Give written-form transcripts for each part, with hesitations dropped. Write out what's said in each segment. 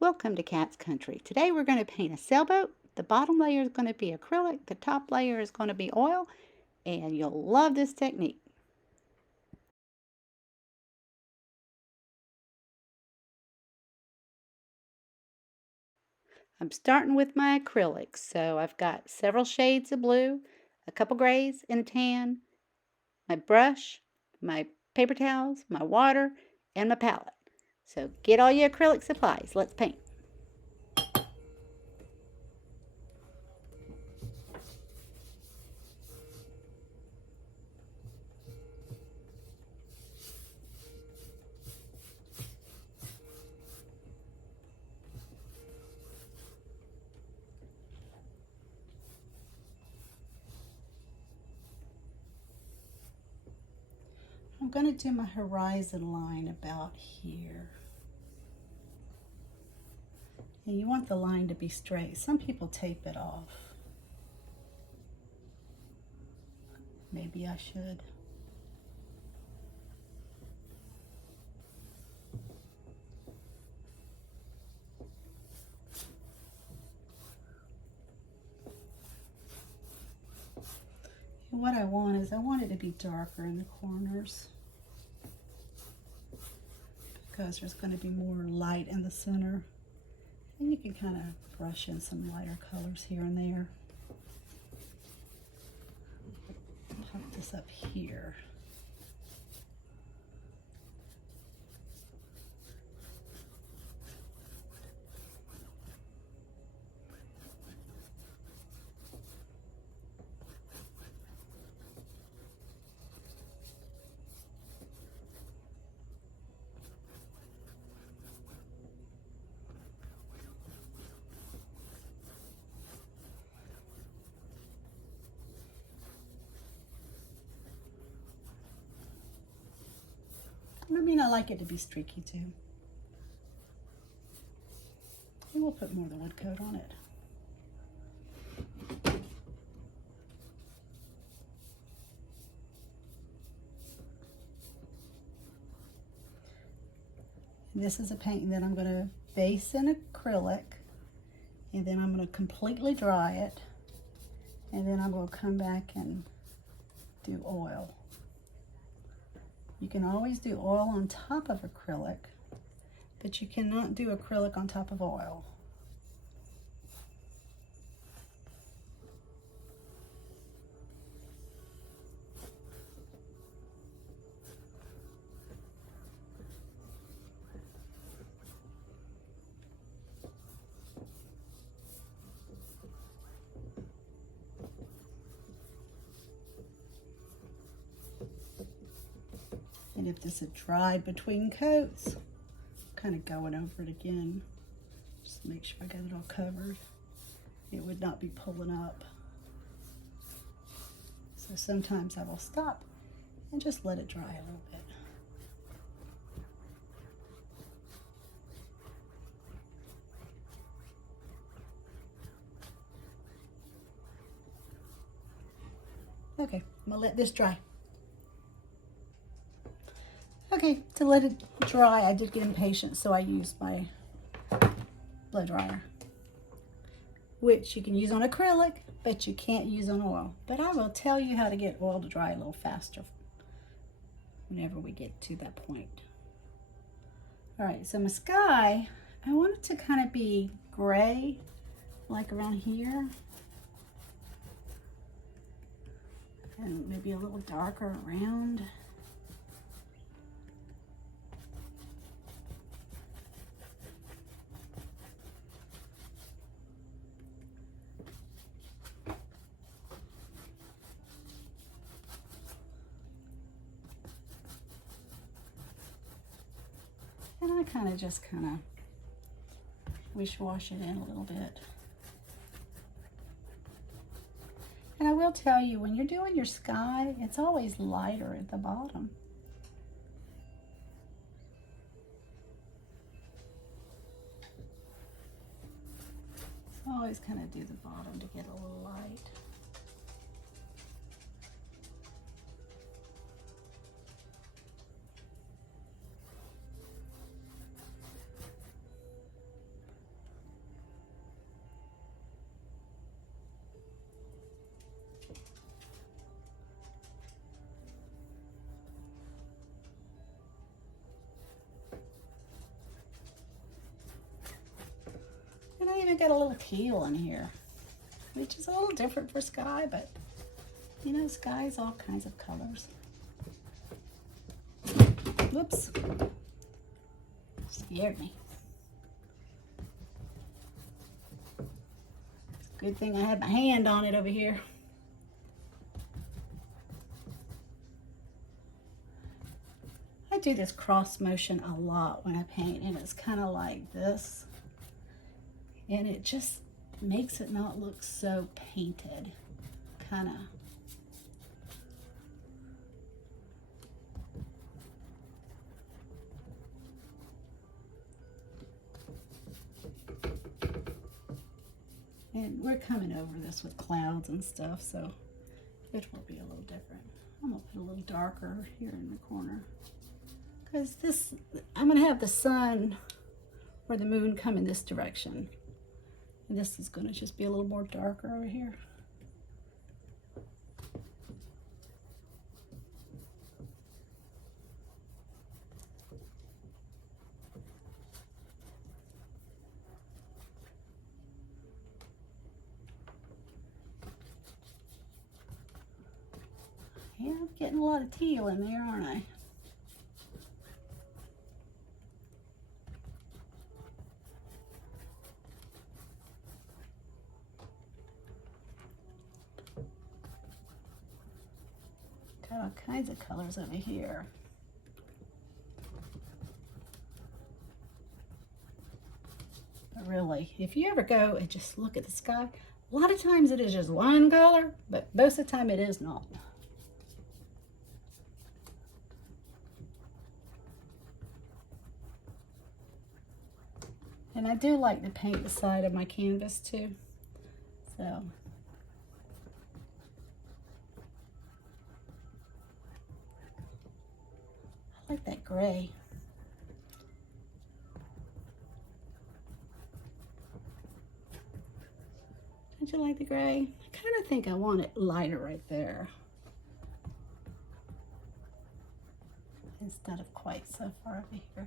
Welcome to Cat's Country. Today we're going to paint a sailboat. The bottom layer is going to be acrylic, the top layer is going to be oil, and you'll love this technique. I'm starting with my acrylics, so I've got several shades of blue, a couple grays and a tan, my brush, my paper towels, my water, and my palette. So get all your acrylic supplies. Let's paint. I'm going to do my horizon line about here. And you want the line to be straight. Some people tape it off. Maybe I should. And what I want is I want it to be darker in the corners because there's going to be more light in the center. And you can kind of brush in some lighter colors here and there. Pop this up here. I mean, I like it to be streaky too. And we'll put more of the wood coat on it. And this is a painting that I'm going to base in acrylic, and then I'm going to completely dry it, and then I'm going to come back and do oil. You can always do oil on top of acrylic, but you cannot do acrylic on top of oil. And if this had dried between coats, kind of going over it again, just to make sure I got it all covered. It would not be pulling up. So sometimes I will stop and just let it dry a little bit. Okay, I'm gonna let this dry. Okay, to let it dry, I did get impatient, so I used my blow dryer, which you can use on acrylic, but you can't use on oil. But I will tell you how to get oil to dry a little faster whenever we get to that point. All right, so my sky, I want it to kind of be gray, like around here. And maybe a little darker around. And I kind of wish-wash it in a little bit. And I will tell you, when you're doing your sky, it's always lighter at the bottom. So I always kind of do the bottom to get a little light. And I even got a little teal in here, which is a little different for sky, but you know, sky's all kinds of colors. Whoops. Scared me. Good thing I had my hand on it over here. I do this cross motion a lot when I paint, and it's kind of like this. And it just makes it not look so painted. Kind of. And we're coming over this with clouds and stuff, so it will be a little different. I'm gonna put a little darker here in the corner. Because this, I'm gonna have the sun or the moon come in this direction. And this is gonna just be a little more darker over here. Yeah, I'm getting a lot of teal in there, aren't I? Got all kinds of colors over here. But really, if you ever go and just look at the sky, a lot of times it is just one color, but most of the time it is not. And I do like to paint the side of my canvas too, so. I like that gray. Don't you like the gray? I kind of think I want it lighter right there, instead of quite so far over here.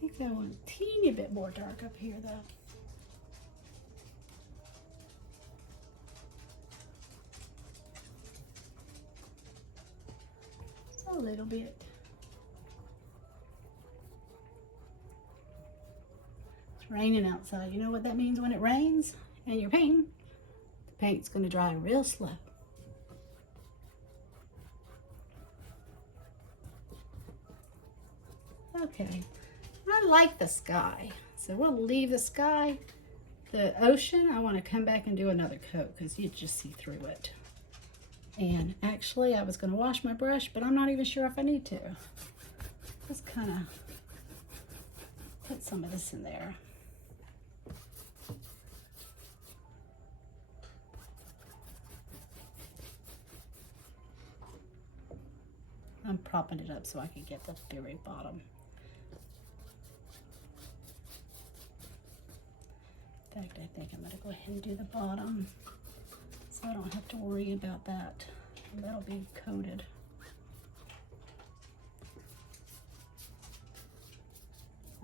I think I want a teeny bit more dark up here though. Just a little bit. It's raining outside. You know what that means when it rains and you're painting? The paint's going to dry real slow. Okay. I like the sky, so we'll leave the sky. The ocean, I want to come back and do another coat because you just see through it. And actually, I was going to wash my brush, but I'm not even sure if I need to. Just kind of put some of this in there. I'm propping it up so I can get the very bottom. In fact, I think I'm going to go ahead and do the bottom so I don't have to worry about that. That'll be coated.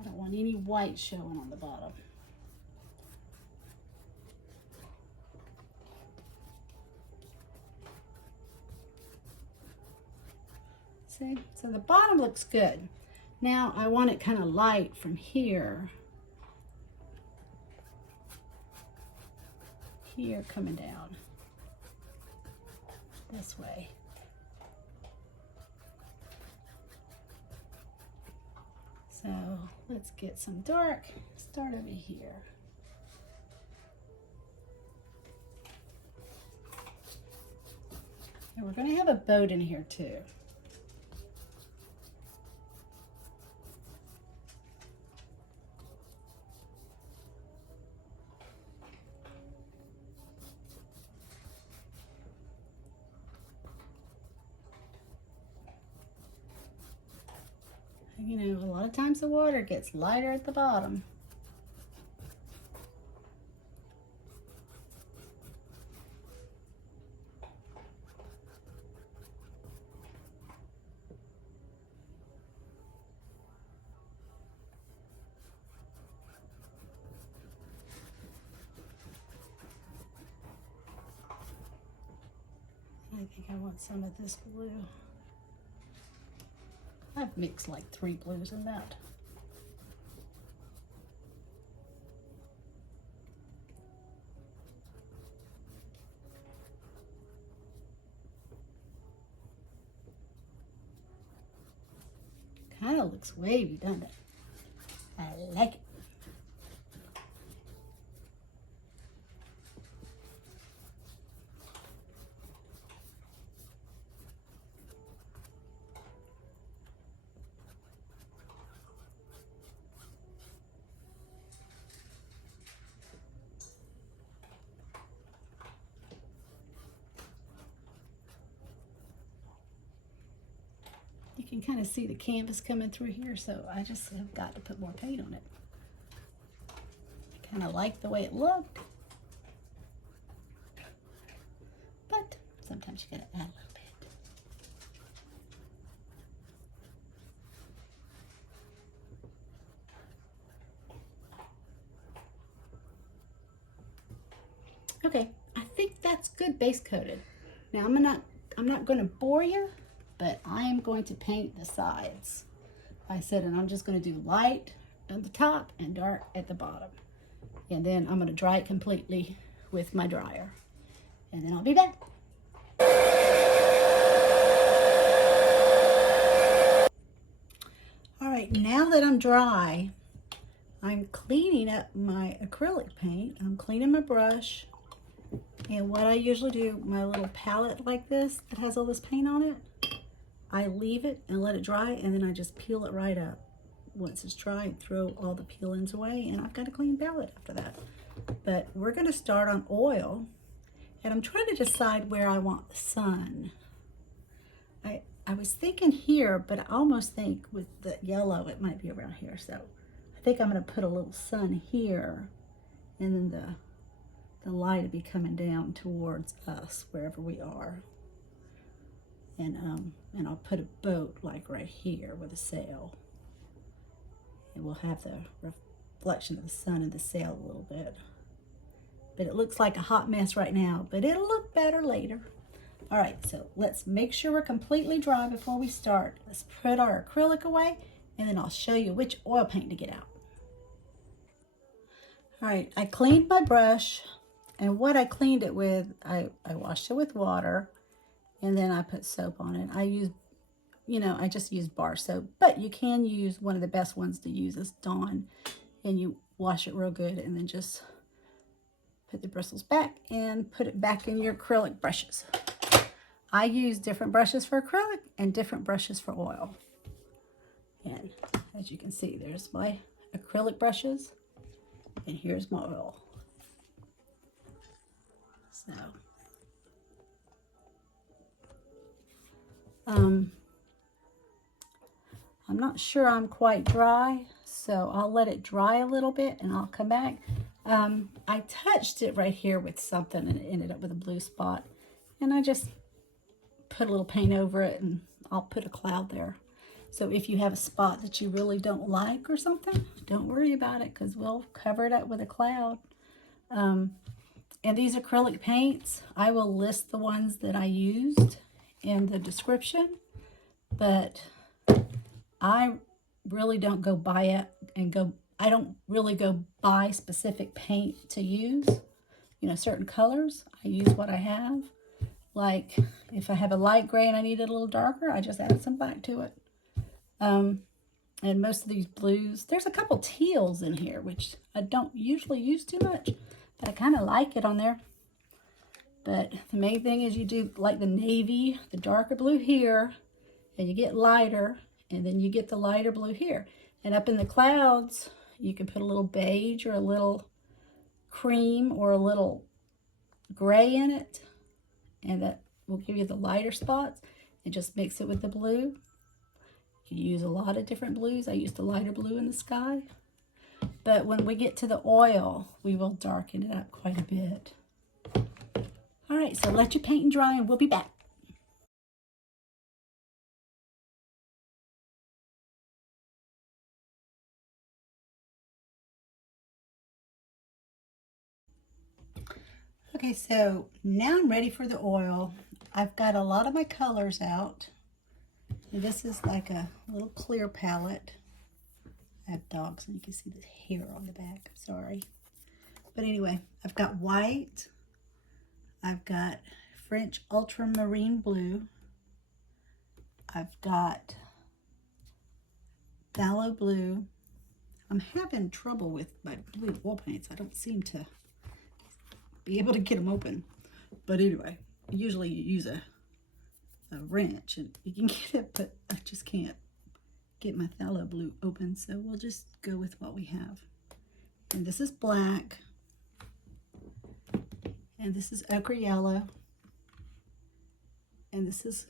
I don't want any white showing on the bottom. See? So the bottom looks good. Now I want it kind of light from here. Here coming down this way. So let's get some dark. Start over here. And we're going to have a boat in here too. You know, a lot of times the water gets lighter at the bottom. I think I want some of this blue. I've mixed like 3 blues in that. Kind of looks wavy, doesn't it? I like it. You can kind of see the canvas coming through here, so I just have got to put more paint on it. I kind of like the way it looked, but sometimes you gotta add a little bit. Okay, I think that's good base coated. Now I'm not going to bore you, but I am going to paint the sides. I said, and I'm just going to do light at the top and dark at the bottom. And then I'm going to dry it completely with my dryer. And then I'll be back. All right, now that I'm dry, I'm cleaning up my acrylic paint. I'm cleaning my brush. And what I usually do, my little palette like this that has all this paint on it, I leave it and let it dry, and then I just peel it right up. Once it's dry, throw all the peel-ins away, and I've got a clean palette after that. But we're going to start on oil, and I'm trying to decide where I want the sun. I was thinking here, but I almost think with the yellow, it might be around here. So I think I'm going to put a little sun here, and then the light will be coming down towards us, wherever we are. And I'll put a boat like right here with a sail. And we'll have the reflection of the sun in the sail a little bit. But it looks like a hot mess right now, but it'll look better later. All right, so let's make sure we're completely dry before we start. Let's put our acrylic away, and then I'll show you which oil paint to get out. All right, I cleaned my brush, and what I cleaned it with, I washed it with water, and then I put soap on it. I just use bar soap, but you can use one of the best ones to use is Dawn, and you wash it real good, and then just put the bristles back and put it back in your acrylic brushes. I use different brushes for acrylic and different brushes for oil. And as you can see, there's my acrylic brushes, and here's my oil. So, I'm not sure I'm quite dry, so I'll let it dry a little bit and I'll come back. I touched it right here with something and it ended up with a blue spot. And I just put a little paint over it and I'll put a cloud there. So if you have a spot that you really don't like or something, don't worry about it because we'll cover it up with a cloud. And these acrylic paints, I will list the ones that I used in the description, but I really don't go buy it I don't really go buy specific paint to use, certain colors. I use what I have. Like if I have a light gray and I need it a little darker, I just add some black to it. And most of these blues, there's a couple teals in here, which I don't usually use too much, but I kind of like it on there. But the main thing is you do like the navy, the darker blue here, and you get lighter, and then you get the lighter blue here. And up in the clouds, you can put a little beige or a little cream or a little gray in it, and that will give you the lighter spots, and just mix it with the blue. You use a lot of different blues. I used the lighter blue in the sky. But when we get to the oil, we will darken it up quite a bit. All right, so let your paint dry and we'll be back. Okay, so now I'm ready for the oil. I've got a lot of my colors out. This is like a little clear palette. I have dogs and you can see the hair on the back, sorry. But anyway, I've got white. I've got French ultramarine blue. I've got phthalo blue. I'm having trouble with my blue oil paints. I don't seem to be able to get them open. But anyway, usually you use a wrench and you can get it, but I just can't get my phthalo blue open. So we'll just go with what we have. And this is black. And this is ochre yellow. And this is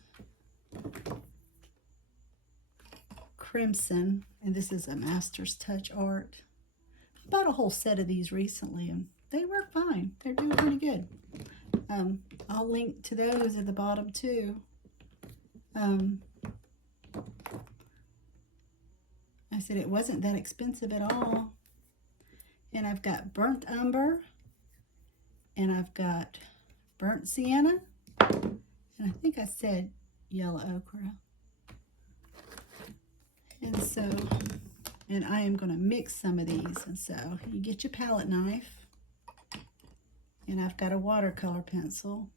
crimson. And this is a Master's Touch Art. I bought a whole set of these recently and they work fine. They're doing pretty good. I'll link to those at the bottom too. I said it wasn't that expensive at all. And I've got burnt umber. And I've got burnt sienna. And I think I said yellow ochre. And so, and I am going to mix some of these. And so you get your palette knife. And I've got a watercolor pencil.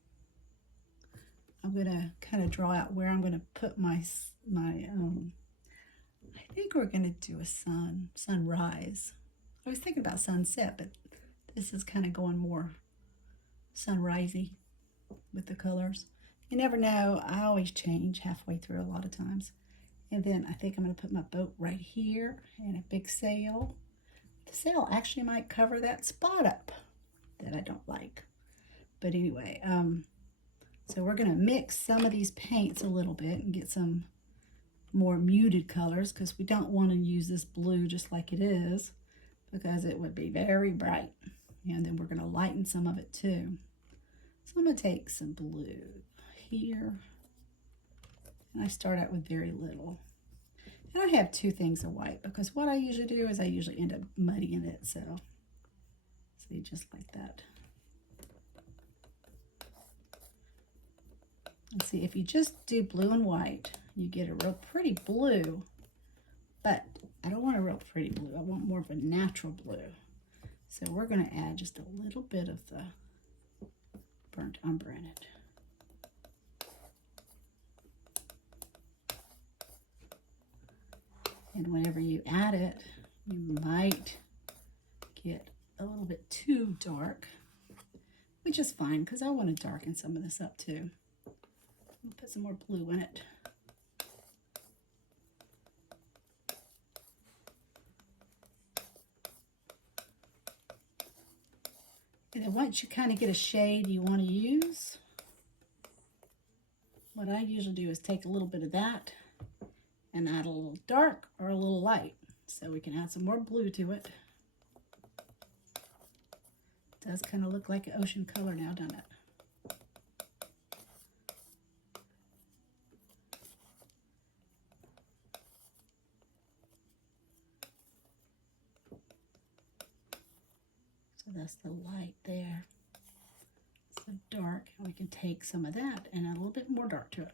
I'm going to kind of draw out where I'm going to put my I think we're going to do a sunrise. I was thinking about sunset, but this is kind of going more sunrisey with the colors. You never know. I always change halfway through a lot of times. And then I think I'm going to put my boat right here and a big sail. The sail actually might cover that spot up that I don't like. But anyway, so we're going to mix some of these paints a little bit and get some more muted colors because we don't want to use this blue just like it is because it would be very bright. And then we're going to lighten some of it too. So I'm going to take some blue here. And I start out with very little. And I have two things of white because what I usually do is I usually end up muddying it. So see, just like that. And see, if you just do blue and white, you get a real pretty blue. But I don't want a real pretty blue. I want more of a natural blue. So we're going to add just a little bit of the burnt umber in it. And whenever you add it, you might get a little bit too dark, which is fine because I want to darken some of this up too. I'll put some more blue in it. And then once you kind of get a shade you want to use, what I usually do is take a little bit of that and add a little dark or a little light. So we can add some more blue to it. It does kind of look like an ocean color now, doesn't it? So that's the light there. So dark, and we can take some of that and add a little bit more dark to it.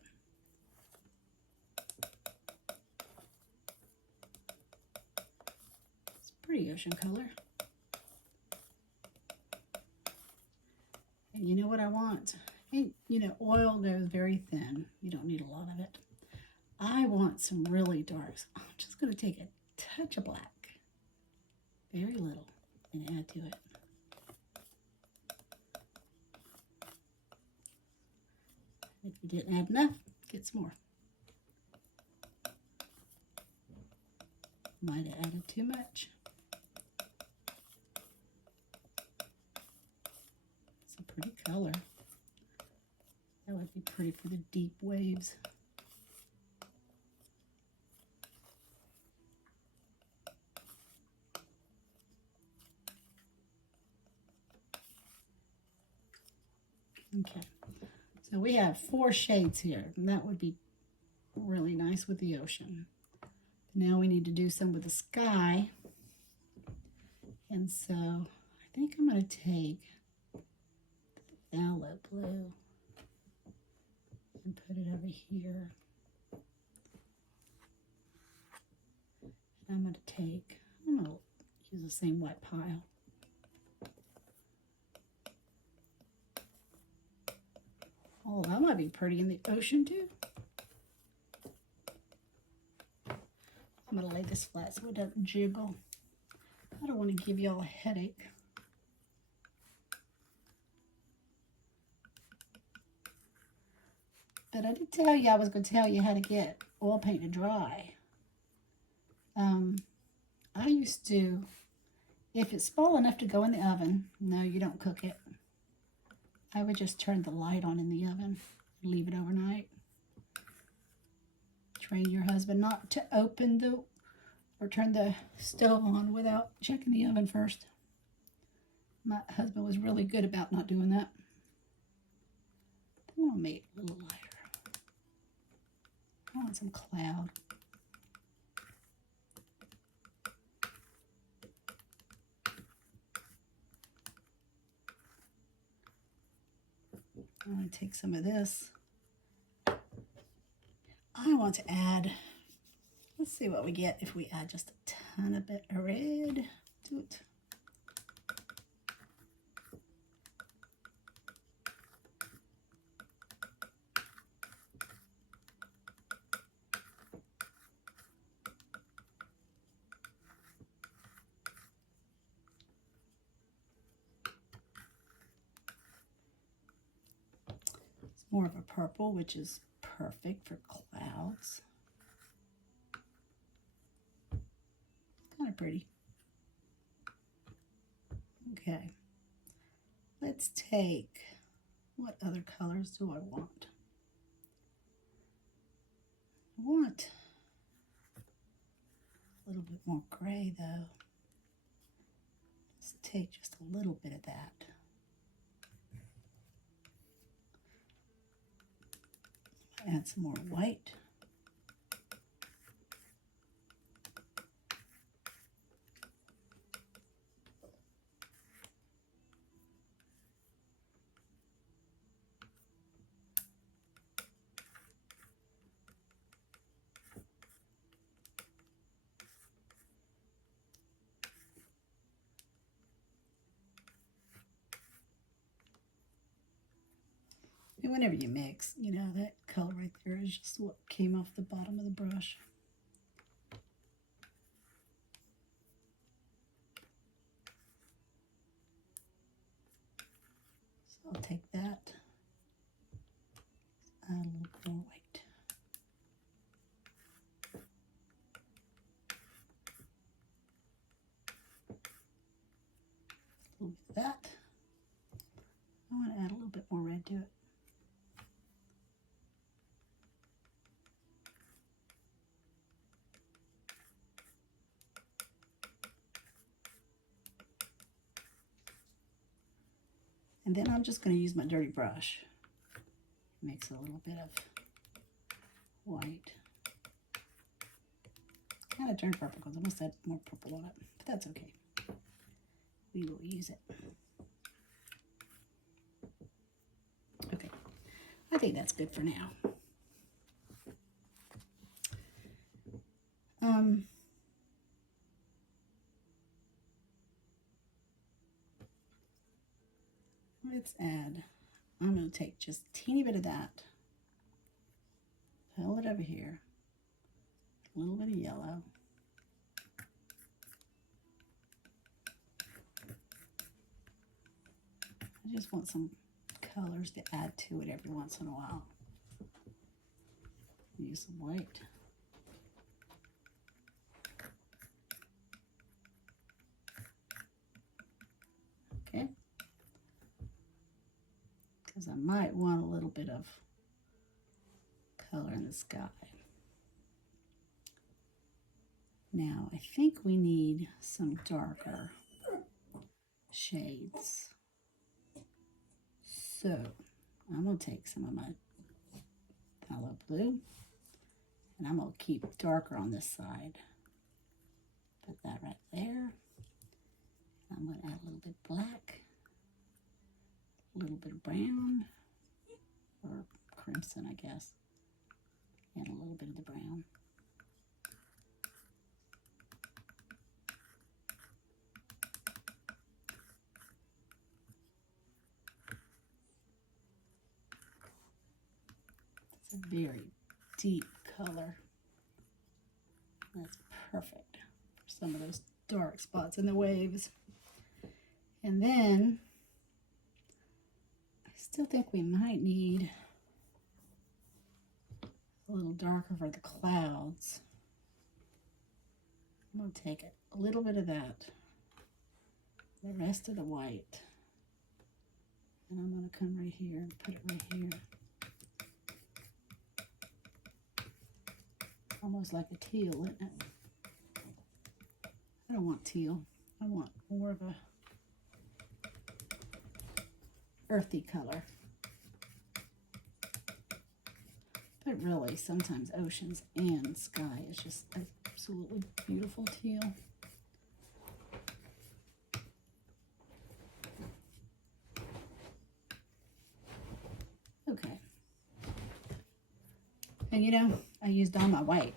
It's a pretty ocean color. And you know what I want? And, you know, oil goes very thin. You don't need a lot of it. I want some really darks. I'm just going to take a touch of black, very little, and add to it. If you didn't add enough, get some more. Might have added too much. It's a pretty color. That would be pretty for the deep waves. Okay, so we have 4 shades here, and that would be really nice with the ocean. Now we need to do some with the sky, and so I think I'm going to take the phthalo blue and put it over here. And I'm going to use the same white pile. Oh, that might be pretty in the ocean too. I'm going to lay this flat so it doesn't jiggle. I don't want to give you all a headache. But I did tell you I was going to tell you how to get oil paint to dry. I used to, if it's small enough to go in the oven, no, you don't cook it. I would just turn the light on in the oven and leave it overnight. Train your husband not to open or turn the stove on without checking the oven first. My husband was really good about not doing that. I'm going to make it a little lighter. I want some cloud. I'm going to take some of this. I want to add, let's see what we get if we add just a ton of bit of red to it. It's more of a purple, which is perfect for clouds. Kind of pretty. Okay. Let's take, what other colors do I want? I want a little bit more gray though. Let's take just a little bit of that. Add some more white. And whenever you mix, you know, that color right there is just what came off the bottom of the brush. So I'll take that, add a little bit more white. A little bit of that. I want to add a little bit more red to it. And then I'm just going to use my dirty brush. Mix a little bit of white. Kind of turned purple because I must have more purple on it, but that's okay. We will use it. Okay, I think that's good for now. Let's add, I'm going to take just a teeny bit of that, fill it over here, a little bit of yellow. I just want some colors to add to it every once in a while. Use some white. Okay. Because I might want a little bit of color in the sky. Now, I think we need some darker shades. So, I'm going to take some of my phthalo blue, and I'm going to keep darker on this side. Put that right there. I'm going to add a little bit black, a little bit of brown, or crimson, I guess, and a little bit of the brown. It's a very deep color. That's perfect for some of those dark spots in the waves. And then I still think we might need a little darker for the clouds. I'm going to take a little bit of that, the rest of the white, and I'm going to come right here and put it right here. Almost like a teal, isn't it? I don't want teal. I want more of a earthy color. But really, sometimes oceans and sky is just absolutely beautiful teal. Okay. And you know, I used all my white.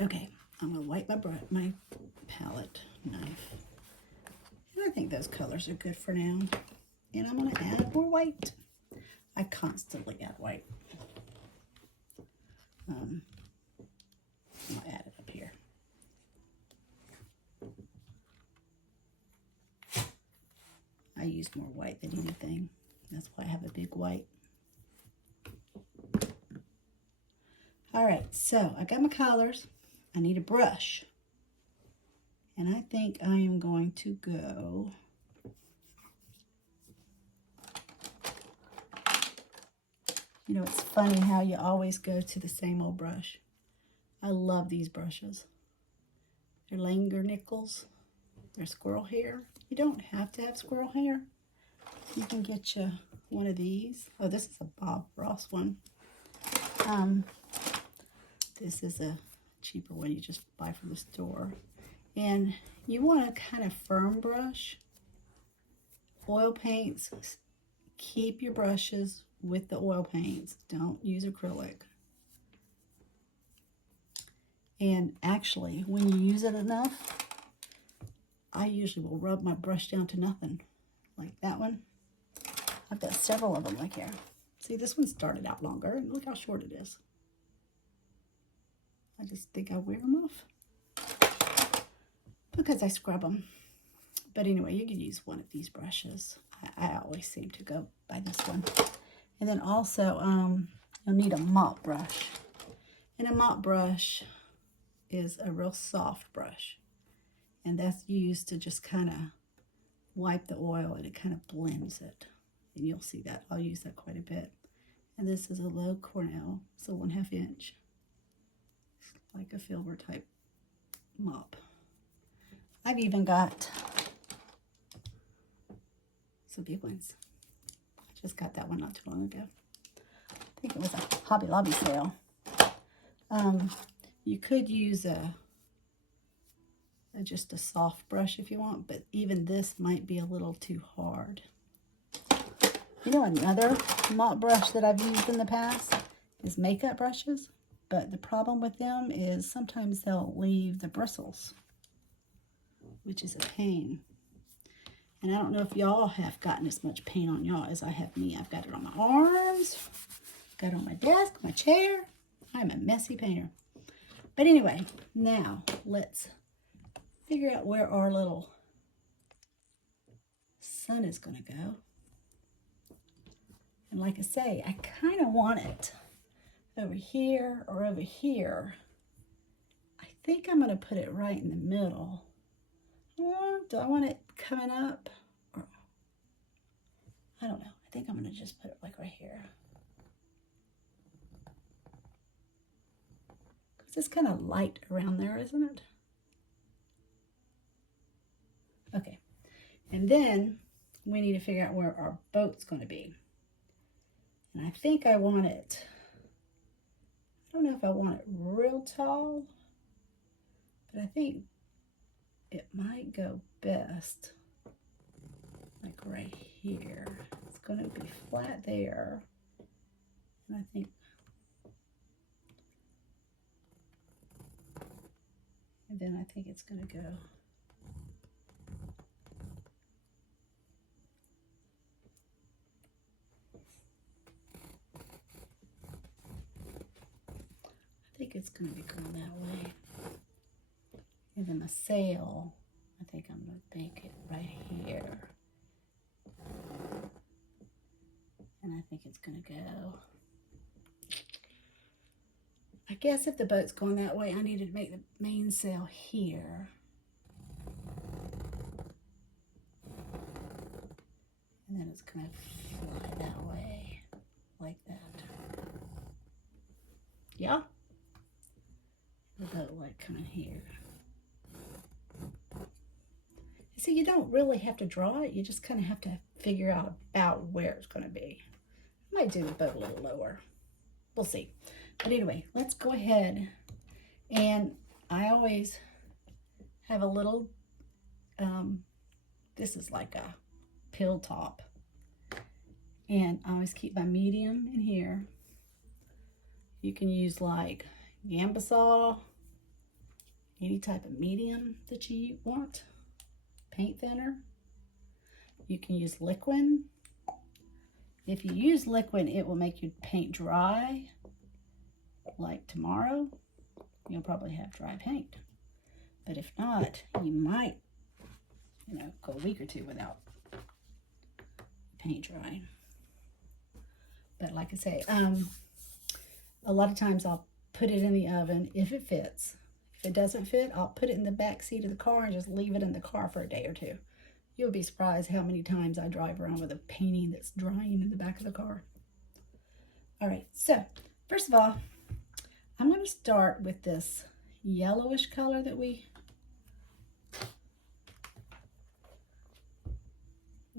Okay, I'm going to wipe my palette knife. And I think those colors are good for now. And I'm going to add more white. I constantly add white. I'm going to add it up here. I use more white than anything. That's why I have a big white. All right, so I got my colors. I need a brush. And I think I am going to go you know, it's funny how you always go to the same old brush. I love these brushes. They're Langer Nichols. They're squirrel hair. You don't have to have squirrel hair. You can get you one of these. Oh, this is a Bob Ross one. This is a cheaper one you just buy from the store. And you want a kind of firm brush. Oil paints, keep your brushes with the oil paints. Don't use acrylic. And actually, when you use it enough, I usually will rub my brush down to nothing. Like that one. I've got several of them like here. See, this one started out longer, and look how short it is. I just think I wear them off because I scrub them. But anyway, you can use one of these brushes. I always seem to go by this one. And then also, you'll need a mop brush. And a mop brush is a real soft brush. And that's used to just kind of wipe the oil, and it kind of blends it. And you'll see that. I'll use that quite a bit. And this is a low Cornell, so 1/2 inch. It's like a filbert type mop. I've even got some big ones. I just got that one not too long ago. I think it was a Hobby Lobby sale. You could use just a soft brush if you want, but even this might be a little too hard. You know, another mop brush that I've used in the past is makeup brushes, but the problem with them is sometimes they'll leave the bristles, which is a pain. And I don't know if y'all have gotten as much paint on y'all as I have me. I've got it on my arms, got it on my desk, my chair. I'm a messy painter. But anyway, now let's figure out where our little sun is going to go. And like I say, I kind of want it over here or over here. I think I'm going to put it right in the middle. Do I want it coming up? Or, I don't know. I think I'm going to just put it like right here. Because it's kind of light around there, isn't it? Okay. And then we need to figure out where our boat's going to be. And I think I want it, I don't know if I want it real tall, but I think it might go best like right here. It's going to be flat there. And I think, and then I think it's going to go it's going to be going that way. And then my sail, I think I'm going to make it right here. And I think it's going to go. I guess if the boat's going that way, I needed to make the mainsail here. And then it's going to fly that way, like that. Yeah? The boat like coming here. See, you don't really have to draw it. You just kind of have to figure out about where it's going to be. I might do the boat a little lower. We'll see. But anyway, let's go ahead. And I always have a little, this is like a pill top. And I always keep my medium in here. You can use like Gambasol, any type of medium that you want. Paint thinner. You can use liquid. If you use liquid, it will make your paint dry. Like tomorrow, you'll probably have dry paint. But if not, you might, go a week or two without paint drying. But like I say, a lot of times I'll put it in the oven if it fits. If it doesn't fit, I'll put it in the back seat of the car and just leave it in the car for a day or two. You'll be surprised how many times I drive around with a painting that's drying in the back of the car. All right, so first of all, I'm going to start with this yellowish color that we...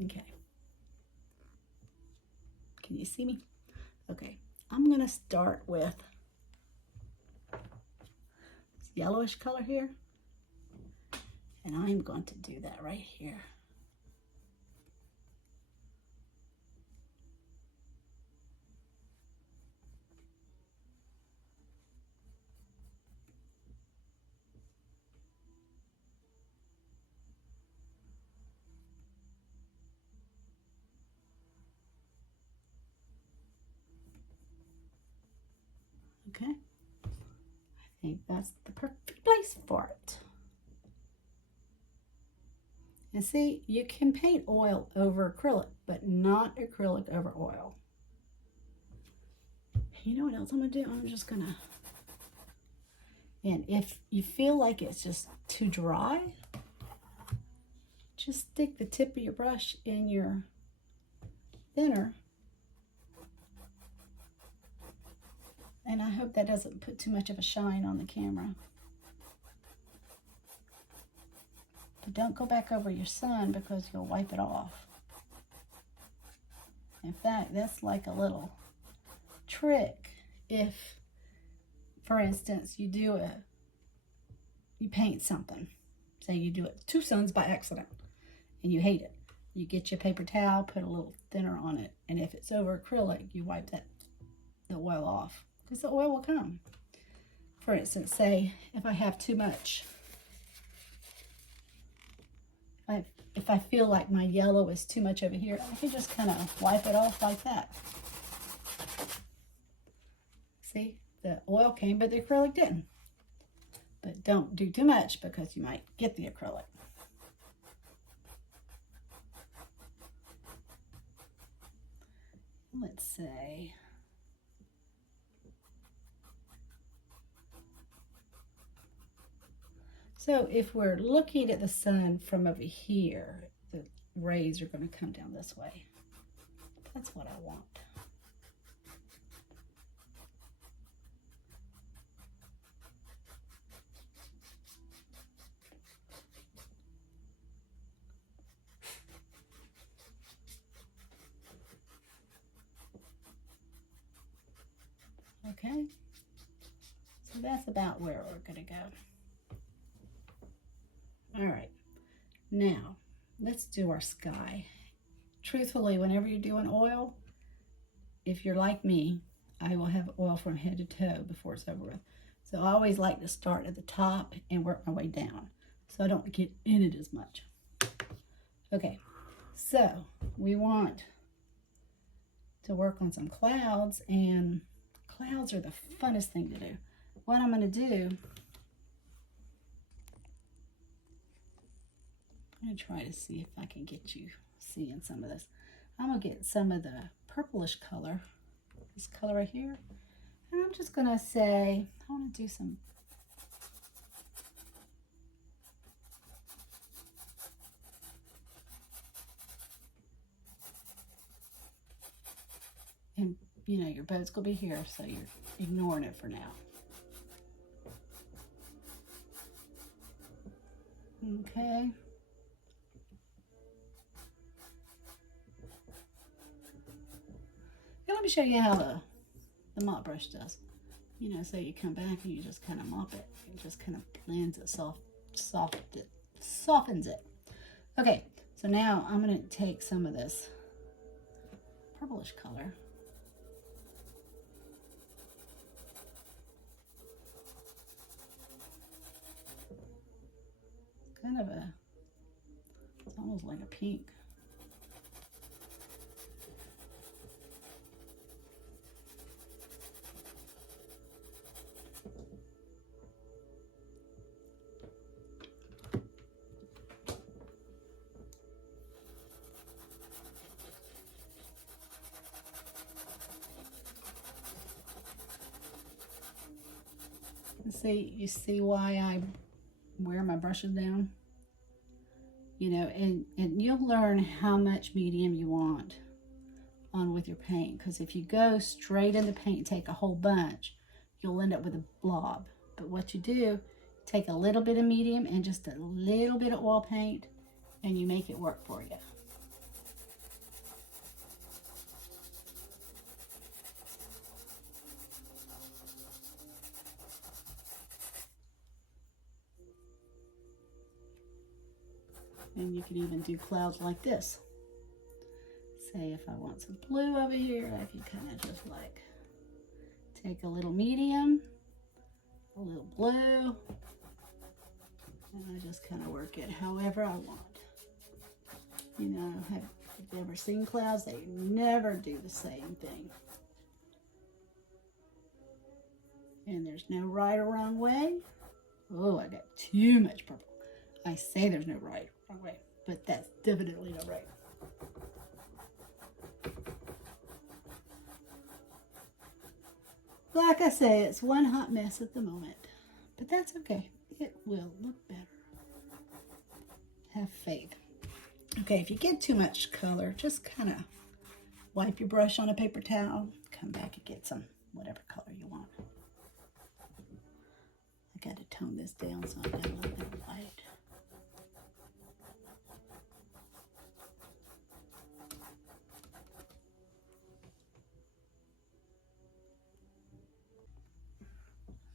Okay. Can you see me? Okay, I'm going to start with yellowish color here, and I'm going to do that right here. Okay. I think that's the perfect place for it. And see, you can paint oil over acrylic, but not acrylic over oil. You know what else I'm going to do? I'm just going to, and if you feel like it's just too dry, just stick the tip of your brush in your thinner. And I hope that doesn't put too much of a shine on the camera. But don't go back over your sun because you'll wipe it off. In fact, that's like a little trick. If, for instance, you paint something. Say you do it 2 suns by accident and you hate it. You get your paper towel, put a little thinner on it, and if it's over acrylic, you wipe the oil off. Because the oil will come. For instance, say if I have too much, if I feel like my yellow is too much over here, I can just kind of wipe it off like that. See, the oil came, but the acrylic didn't. But don't do too much because you might get the acrylic. Let's say, so if we're looking at the sun from over here, the rays are going to come down this way. That's what I want. Okay, so that's about where we're gonna go. All right, now let's do our sky. Truthfully, whenever you're doing oil, if you're like me, I will have oil from head to toe before it's over with. So I always like to start at the top and work my way down so I don't get in it as much. Okay, so we want to work on some clouds, and clouds are the funnest thing to do. What I'm going to do, I'm going to try to see if I can get you seeing some of this. I'm going to get some of the purplish color, this color right here, and I'm just going to say, I want to do some and you know, your boat's going to be here, so you're ignoring it for now. Okay. Now let me show you how the mop brush does. You know, so you come back and you just kind of mop it. It just kind of blends it, softens it. Okay, so now I'm going to take some of this purplish color. Kind of it's almost like a pink. You see why I wear my brushes down? You know, and you'll learn how much medium you want on with your paint, because if you go straight in the paint and take a whole bunch, you'll end up with a blob. But what you do, take a little bit of medium and just a little bit of oil paint, and you make it work for you. And you can even do clouds like this. Say if I want some blue over here, I can kind of just like take a little medium, a little blue, and I just kind of work it however I want. You know, have you ever seen clouds? They never do the same thing. And there's no right or wrong way. Oh, I got too much purple. I say there's no right or wrong way, but that's definitely not right. Like I say, it's one hot mess at the moment, but that's okay. It will look better. Have faith. Okay, if you get too much color, just kind of wipe your brush on a paper towel, come back and get some whatever color you want. I got to tone this down so I got a little bit of light.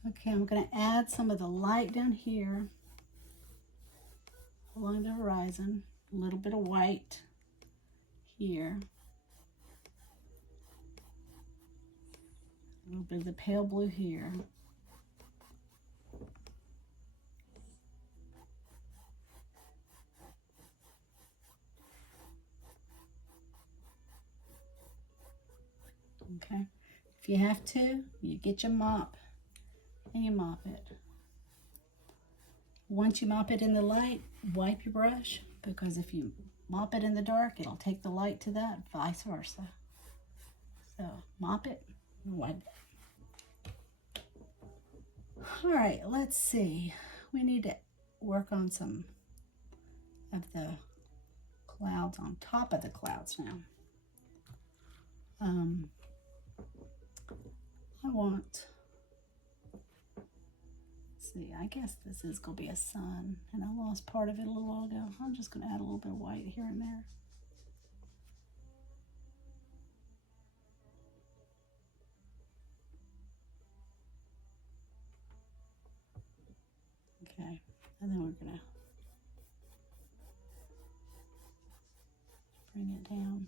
Okay, I'm going to add some of the light down here along the horizon, a little bit of white here, a little bit of the pale blue here. Okay, if you have to, you get your mop and you mop it. Once you mop it in the light, wipe your brush, because if you mop it in the dark, it'll take the light to that, vice versa. So mop it and wipe it. All right, let's see. We need to work on some of the clouds on top of the clouds now. I want, see, I guess this is going to be a sun, and I lost part of it a little while ago. I'm just going to add a little bit of white here and there. Okay, and then we're gonna bring it down,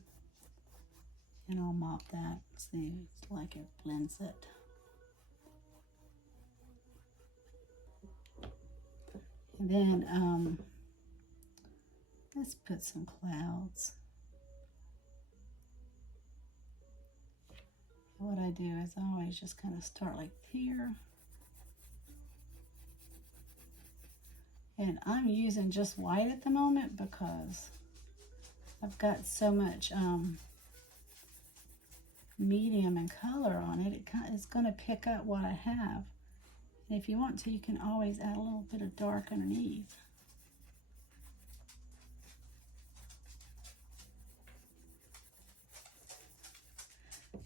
and I'll mop that. See, it's like it blends it. And then let's put some clouds. What I do is I always just kind of start like here. And I'm using just white at the moment because I've got so much medium and color on it. It's going to pick up what I have. And if you want to, you can always add a little bit of dark underneath.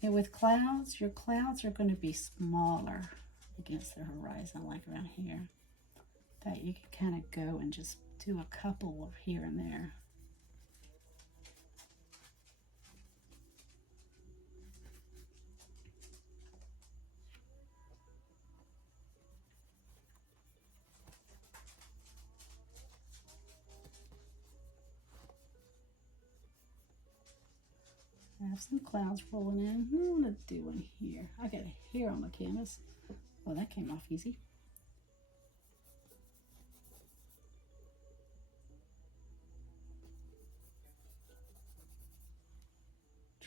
And with clouds, your clouds are going to be smaller against the horizon, like around here. That you can kind of go and just do a couple of here and there. I have some clouds rolling in. I want to do one here. I got a hair on my canvas. Oh, that came off easy.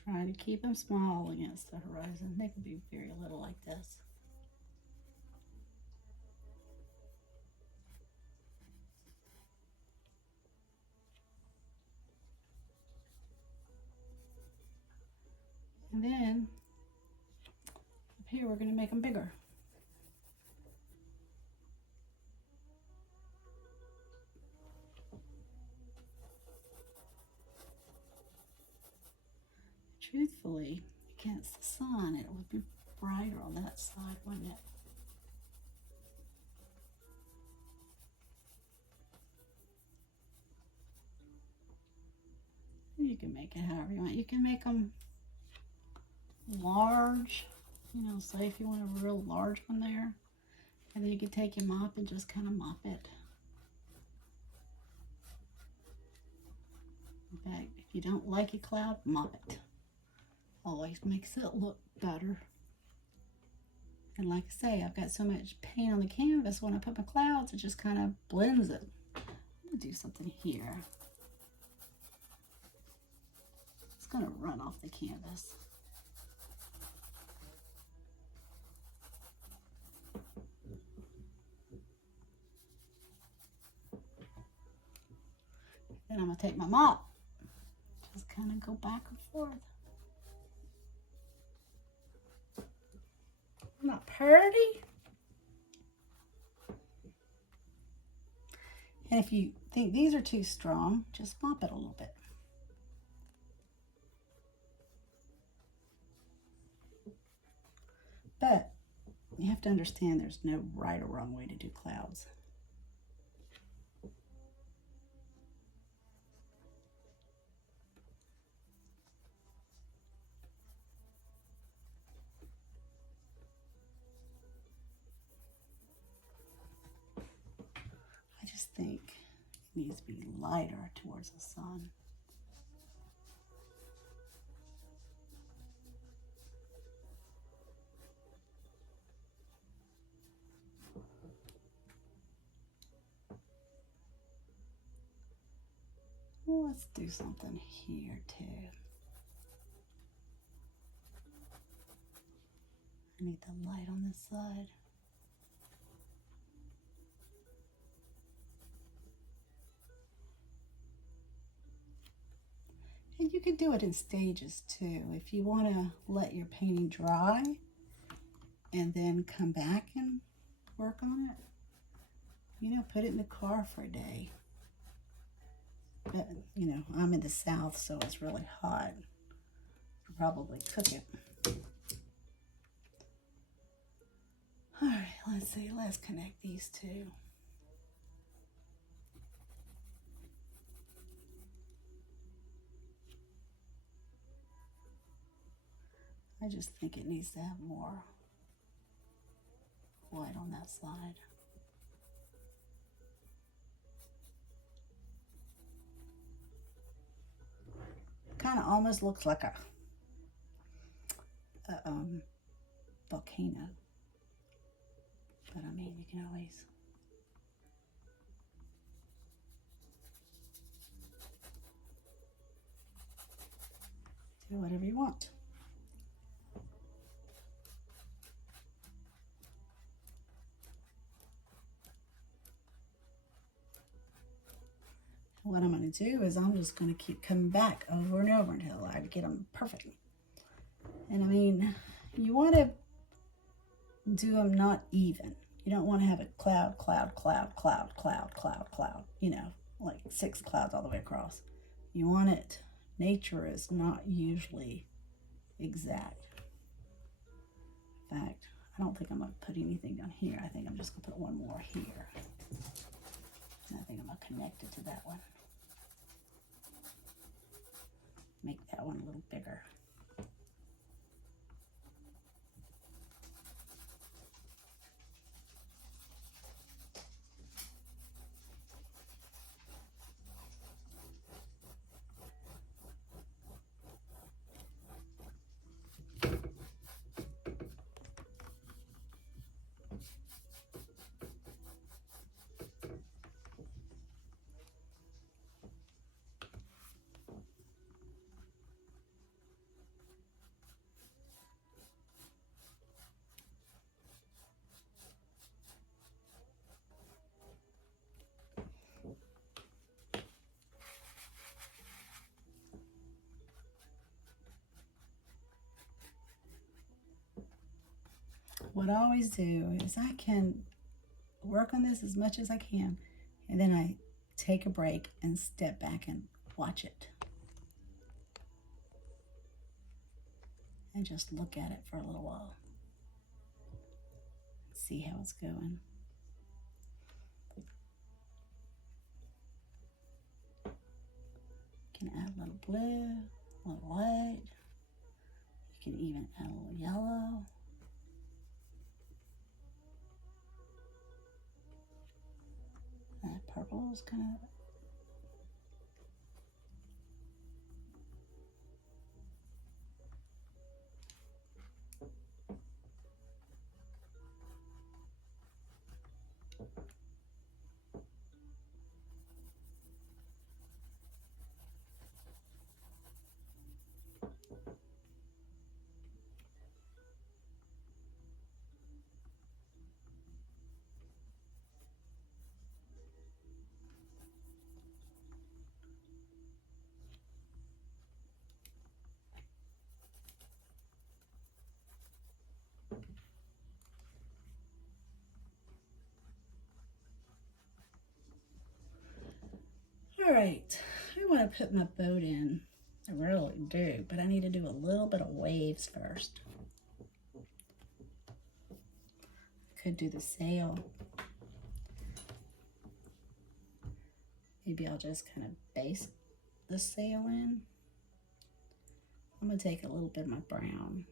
Try to keep them small against the horizon. They can be very little like this. And then up here we're going to make them bigger. Truthfully, against the sun, it would be brighter on that side, wouldn't it? You can make it however you want. You can make them large, you know, say if you want a real large one there, and then you can take your mop and just kind of mop it. In fact, if you don't like a cloud, mop it. Always makes it look better. And like I say, I've got so much paint on the canvas, when I put my clouds, it just kind of blends it. I'm gonna do something here. It's gonna run off the canvas. Then I'm gonna take my mop, just kind of go back and forth. Not pretty. And if you think these are too strong, just mop it a little bit. But you have to understand there's no right or wrong way to do clouds. I just think it needs to be lighter towards the sun. Well, let's do something here too. I need the light on this side. And you can do it in stages too. If you want to let your painting dry and then come back and work on it, you know, put it in the car for a day. But, you know, I'm in the South, so it's really hot. You'll probably cook it. All right, let's see. Let's connect these two. I just think it needs to have more white on that side. kind of almost looks like a volcano. But I mean, you can always do whatever you want. What I'm going to do is I'm just going to keep coming back over and over until I get them perfect. And I mean, you want to do them not even. You don't want to have a cloud, cloud, cloud, cloud, cloud, cloud, cloud, you know, like 6 clouds all the way across. You want it, nature is not usually exact. In fact, I don't think I'm going to put anything down here. I think I'm just going to put one more here. And I think I'm going to connect it to that one. Make that one a little bigger. What I always do is I can work on this as much as I can, and then I take a break and step back and watch it. And just look at it for a little while. See how it's going. You can add a little blue, a little white. You can even add a little yellow. That purple is kind of all right. I want to put my boat in. I really do, but I need to do a little bit of waves first. Could do the sail. Maybe I'll just kind of base the sail in. I'm going to take a little bit of my brown.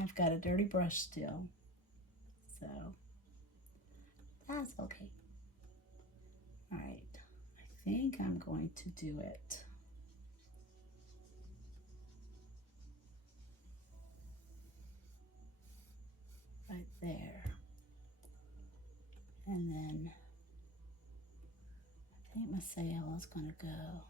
I've got a dirty brush still, so that's okay. All right, I think I'm going to do it right there. And then I think my sail is going to go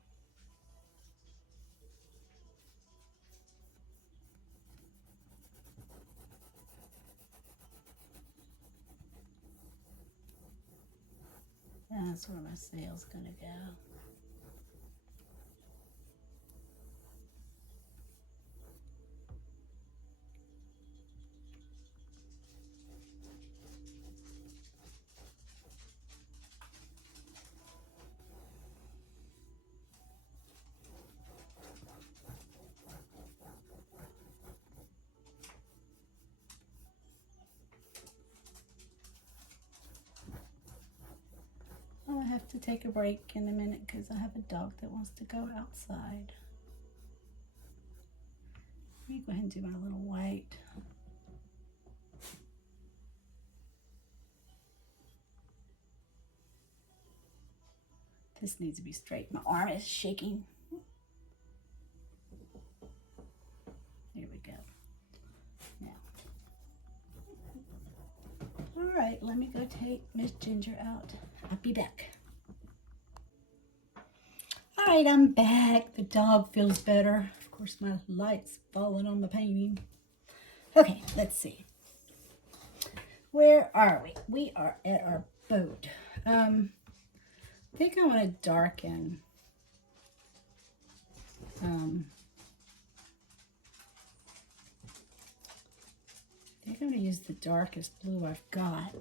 that's where my sail's going to go. I have to take a break in a minute because I have a dog that wants to go outside. Let me go ahead and do my little white. This needs to be straight. My arm is shaking. All right, let me go take Miss Ginger out. I'll be back. All right, I'm back. The dog feels better. Of course, my light's falling on the painting. Okay, let's see. Where are we? We are at our boat. I think I want to darken. I think I'm going to use the darkest blue I've got.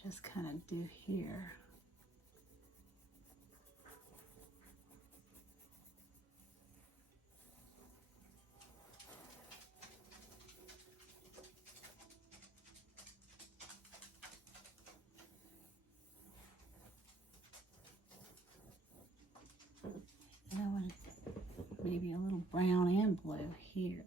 Just kind of do here. And I want maybe a little brown and blue here.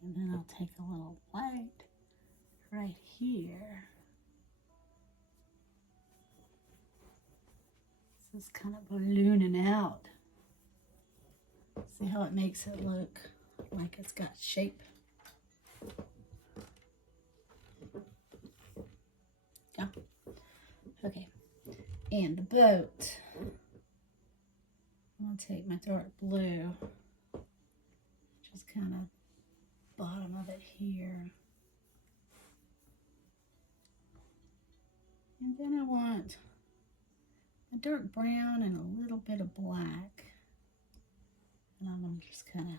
And then I'll take a little white right here. This is kind of ballooning out. See how it makes it look like it's got shape? Yeah. Okay. And the boat. I'm going to take my dark blue. Just kind of bottom of it here. And then I want a dark brown and a little bit of black. And I'm going to just kind of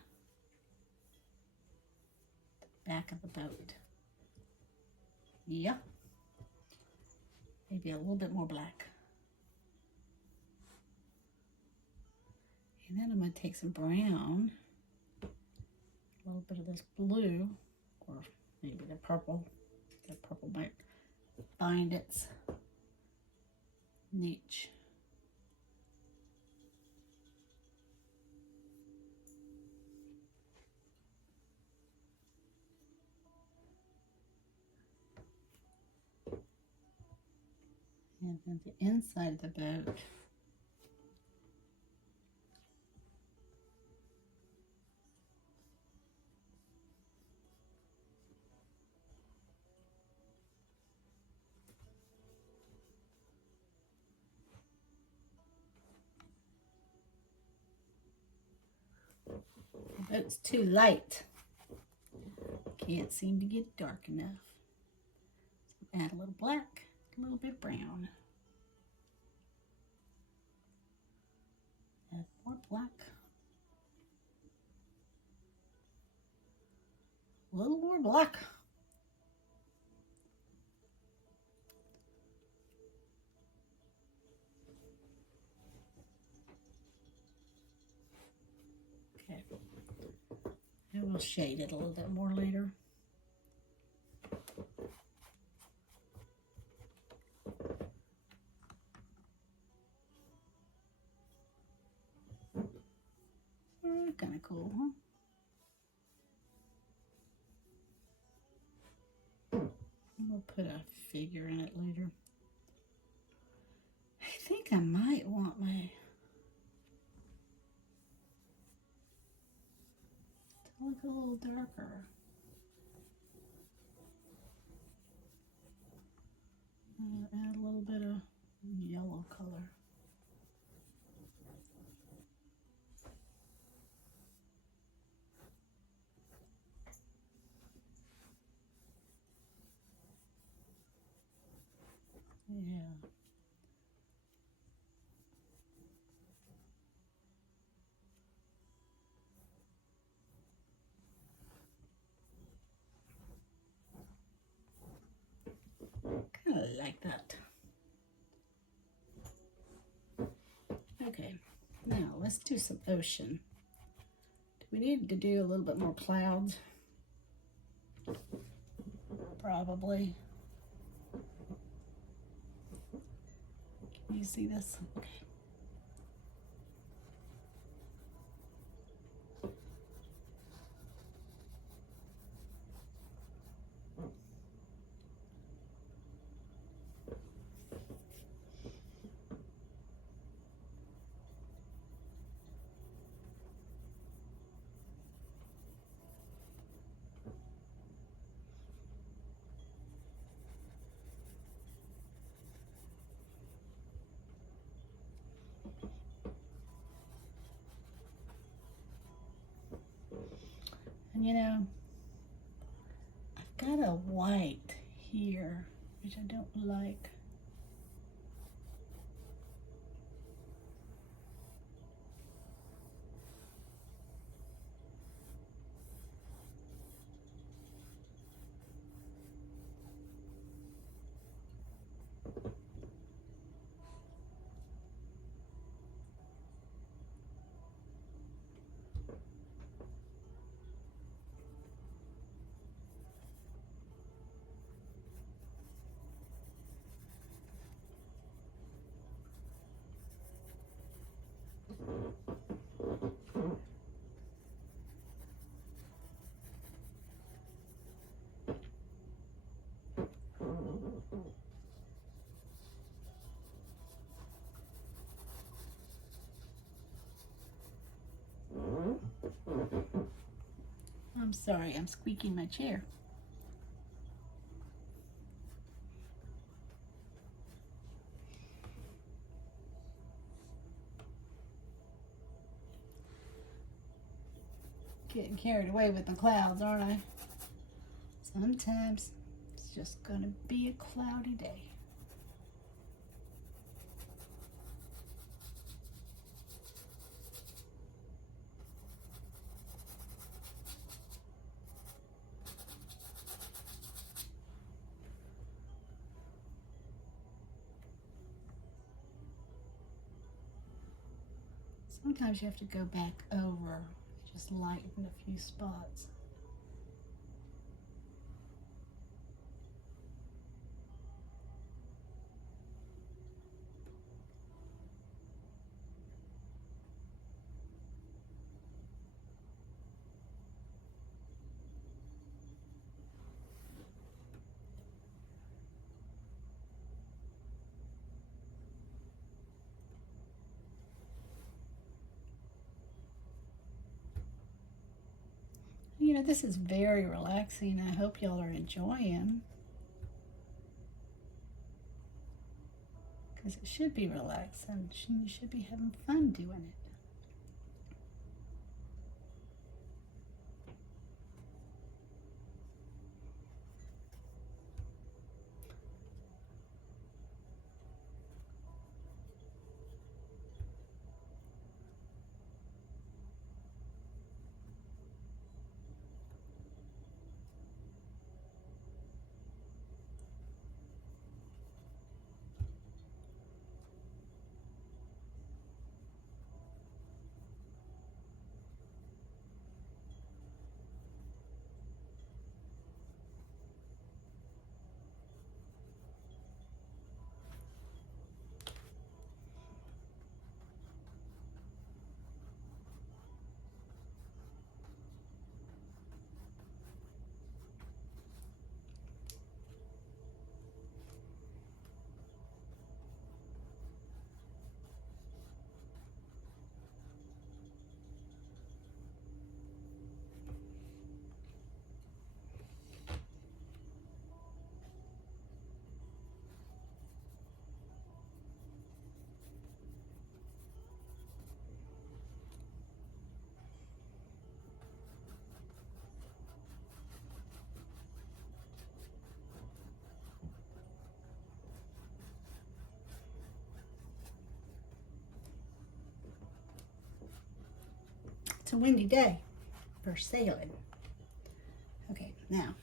the back of the boat. Yeah. Maybe a little bit more black. And then I'm going to take some brown, a little bit of this blue, or maybe the purple. The purple might find its niche. And then the inside of the boat, the boat's too light. Can't seem to get it dark enough. So add a little black, a little bit brown. Add more black. A little more black. Okay. And we'll shade it a little bit more later. Kind of cool, huh? We'll put a figure in it later. I think I might want my to look a little darker. Add a little bit of yellow color. Yeah. Kind of like that. Okay, now let's do some ocean. Do we need to do a little bit more clouds? Probably. Can you see this? Okay. And you know, I've got a white here, which I don't like. I'm sorry, I'm squeaking my chair. Getting carried away with the clouds, aren't I? Sometimes it's just gonna be a cloudy day. Sometimes you have to go back over, just lighten a few spots. You know, this is very relaxing. I hope y'all are enjoying. Because it should be relaxing. You should be having fun doing it. It's a windy day for sailing. Okay, now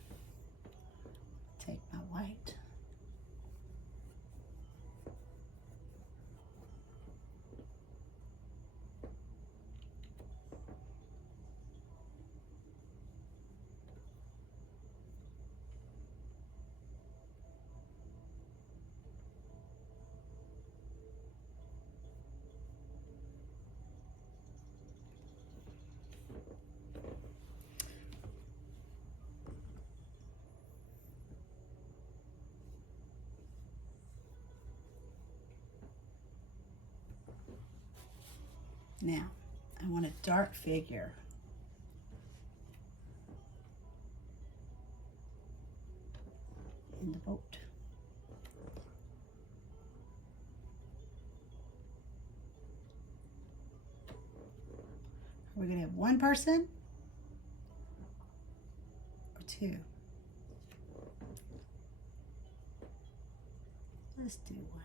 take my white. Now, I want a dark figure. In the boat. We're going to have one person 2. Let's do 1.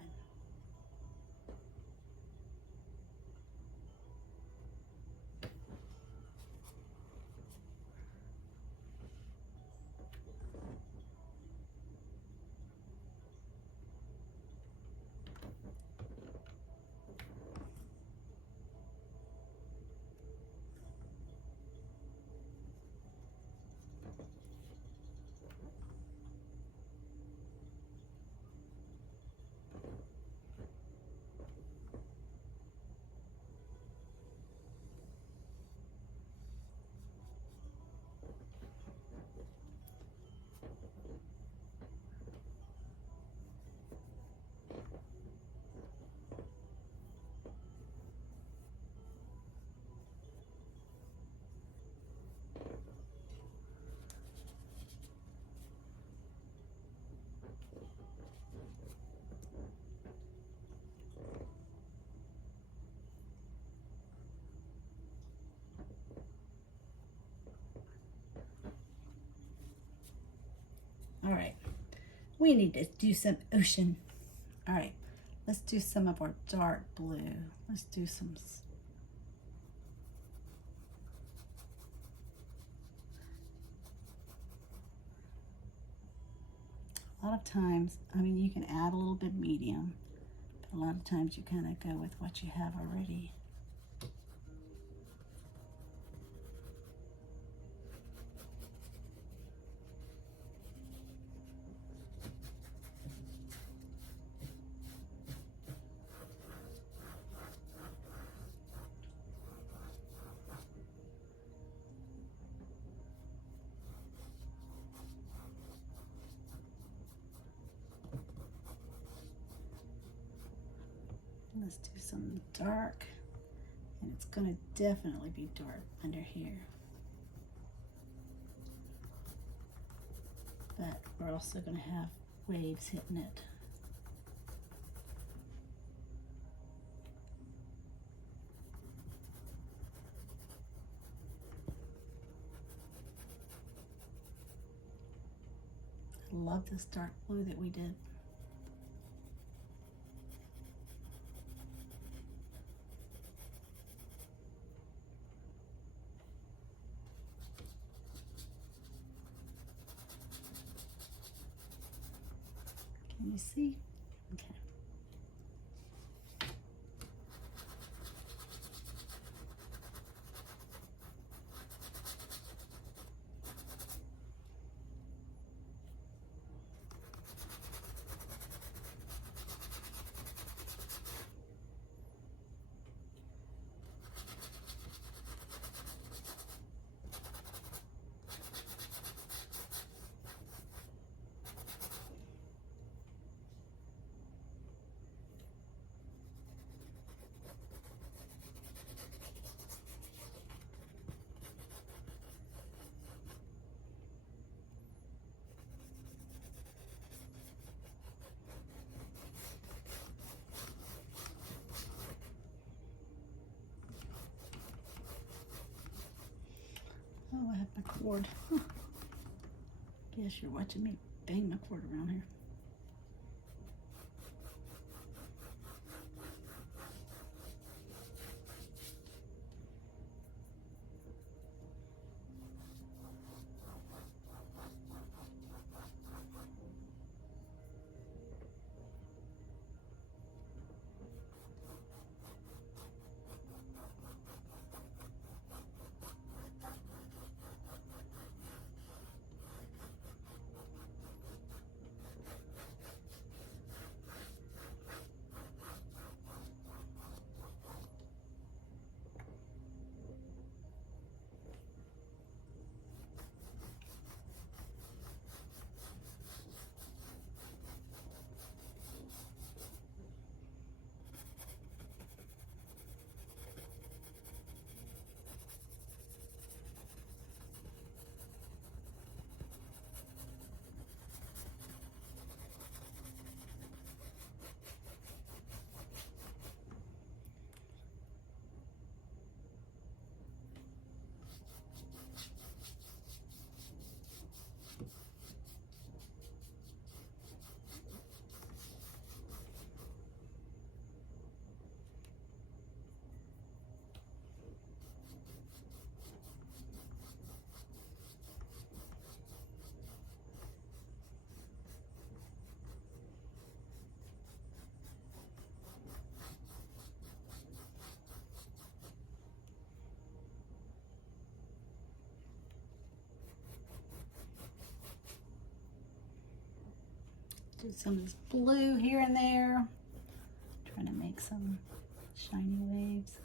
All right, we need to do some ocean. All right, let's do some of our dark blue. Let's do some. A lot of times, I mean, you can add a little bit medium, but a lot of times you kind of go with what you have already. Let's do some dark, and it's going to definitely be dark under here. But we're also going to have waves hitting it. I love this dark blue that we did. Can you see? Okay. Oh, I have my cord. Huh. Guess you're watching me bang my cord around here. Do some of this blue here and there. Trying to make some shiny waves.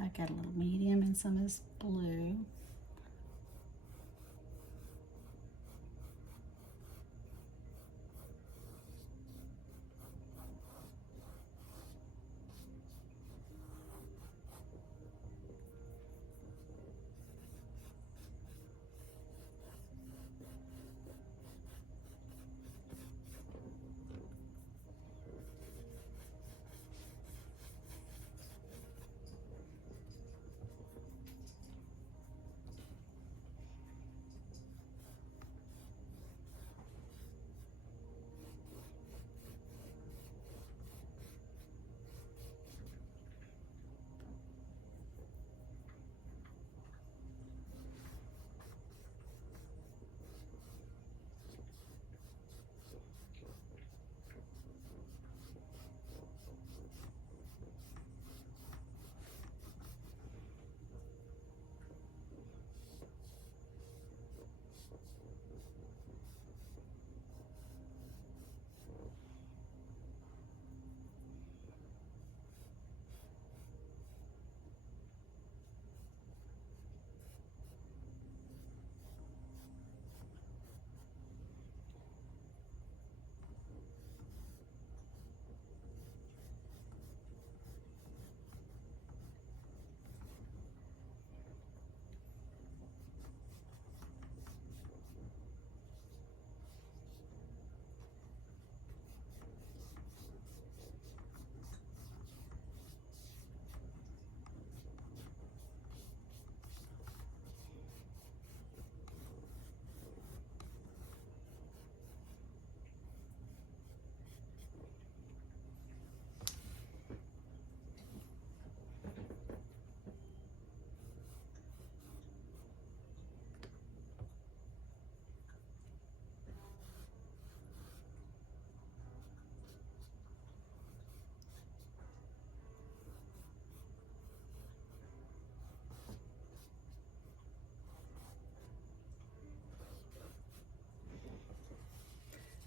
I got a little medium and some of this blue.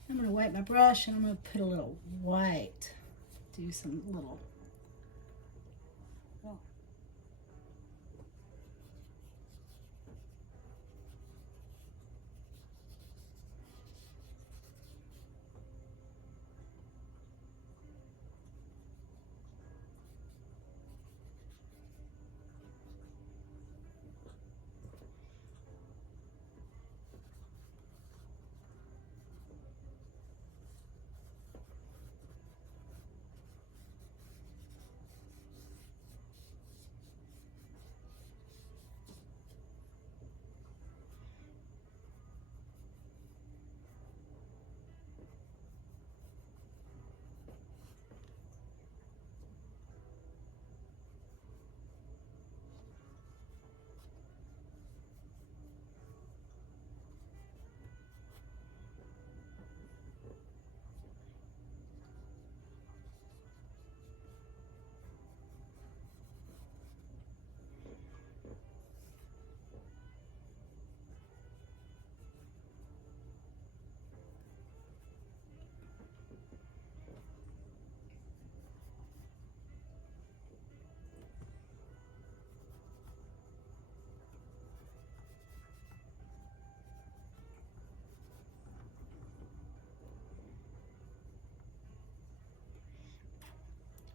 I'm going to wipe my brush and I'm going to put a little white. Do some little. Oh.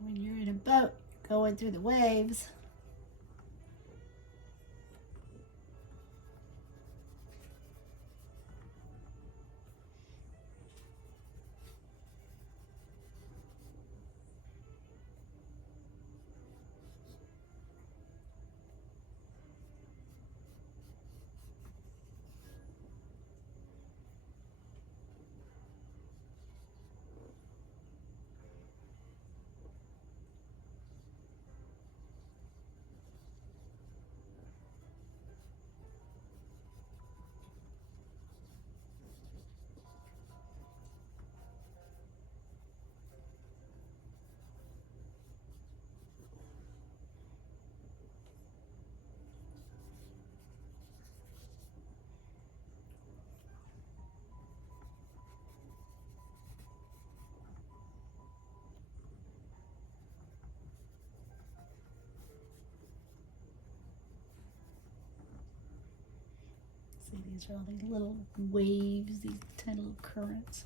When you're in a boat going through the waves, See, these are all these little waves, these tiny little currents.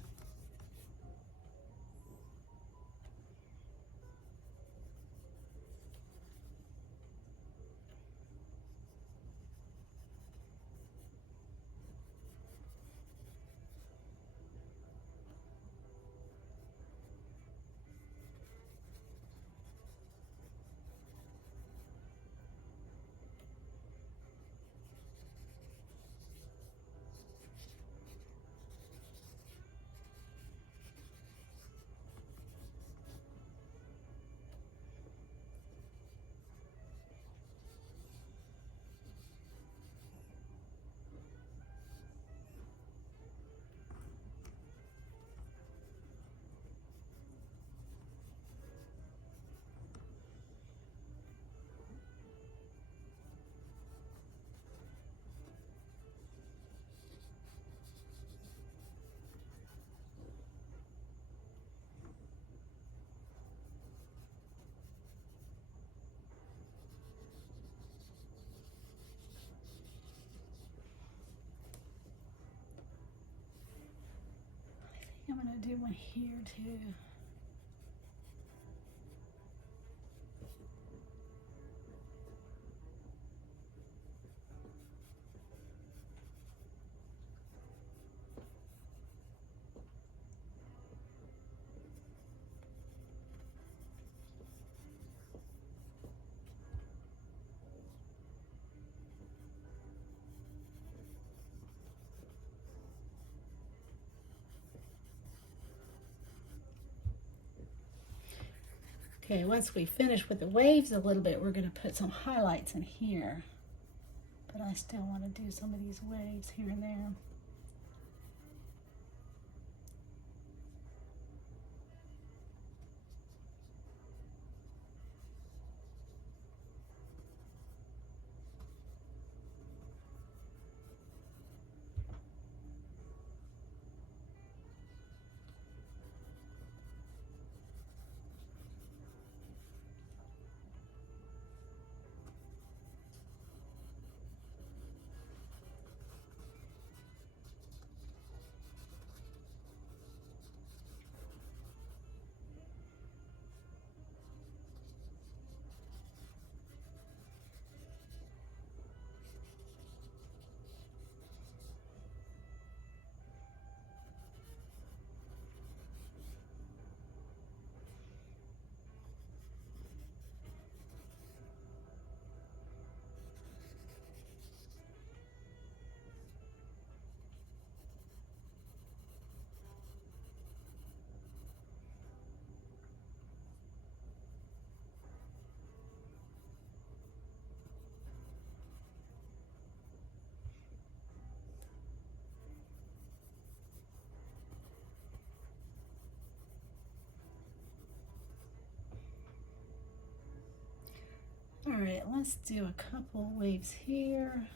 I'm gonna do one here too. Okay, once we finish with the waves a little bit, we're going to put some highlights in here. But I still want to do some of these waves here and there. All right, let's do a couple waves here,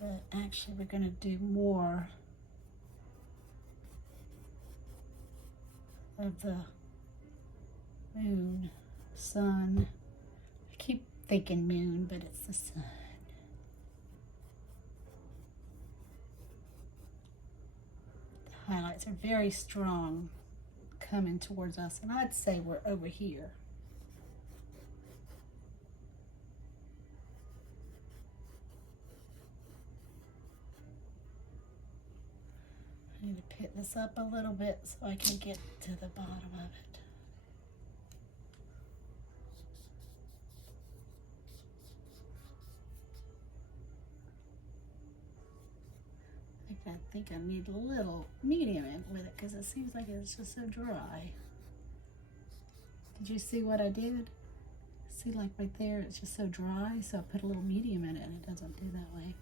but actually we're going to do more of the moon, sun. I keep thinking moon, but it's the sun. The highlights are very strong coming towards us, and I'd say we're over here. I need to pick this up a little bit so I can get to the bottom of it. I think I need a little medium in with it because it seems like it's just so dry. Did you see what I did? See, like right there, it's just so dry, so I put a little medium in it and it doesn't do that way.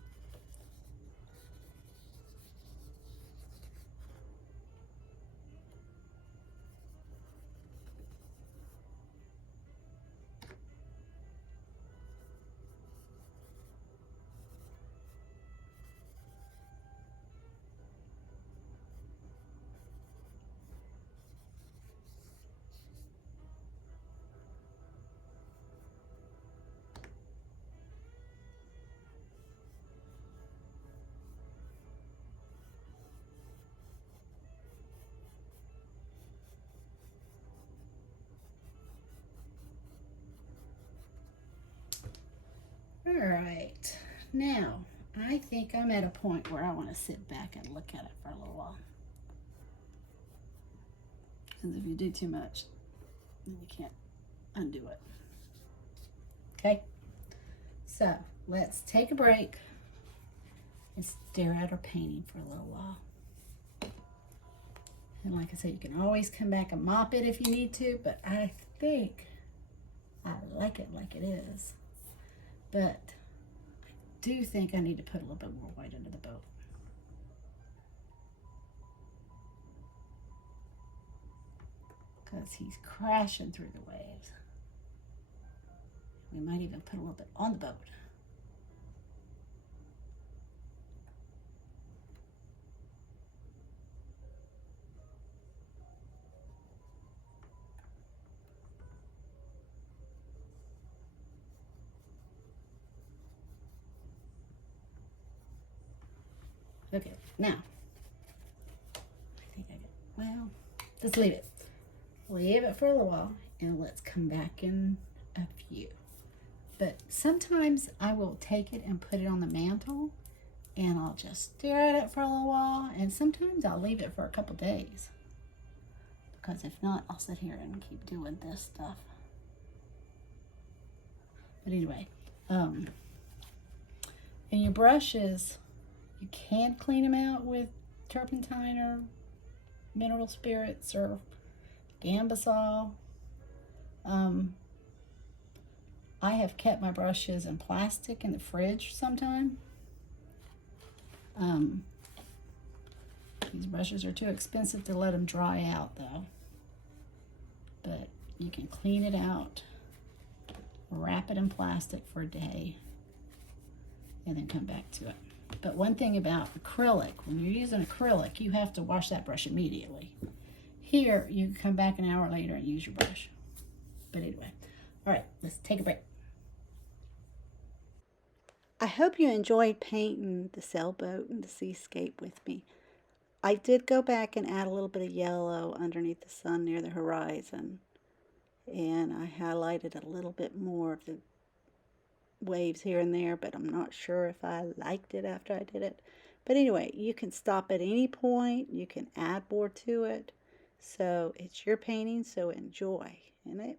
right, now I think I'm at a point where I want to sit back and look at it for a little while. Because if you do too much, then you can't undo it. Okay, so let's take a break and stare at our painting for a little while. And like I said, you can always come back and mop it if you need to, but I think I like it like it is. But I do think I need to put a little bit more white under the boat. Because he's crashing through the waves. We might even put a little bit on the boat. Okay, now, I think I got, well, just leave it. Leave it for a little while, and let's come back in a few. But sometimes I will take it and put it on the mantle, and I'll just stare at it for a little while, and sometimes I'll leave it for a couple days. Because if not, I'll sit here and keep doing this stuff. But anyway, and your brushes, you can clean them out with turpentine or mineral spirits or Gambasol. I have kept my brushes in plastic in the fridge sometime. These brushes are too expensive to let them dry out though. But you can clean it out, wrap it in plastic for a day, and then come back to it. But one thing about acrylic, when you're using acrylic, you have to wash that brush immediately. Here, you can come back an hour later and use your brush. But anyway, all right, let's take a break. I hope you enjoyed painting the sailboat and the seascape with me. I did go back and add a little bit of yellow underneath the sun near the horizon. And I highlighted a little bit more of the waves here and there, but I'm not sure if I liked it after I did it. But anyway, you can stop at any point. You can add more to it. So it's your painting, so enjoy. And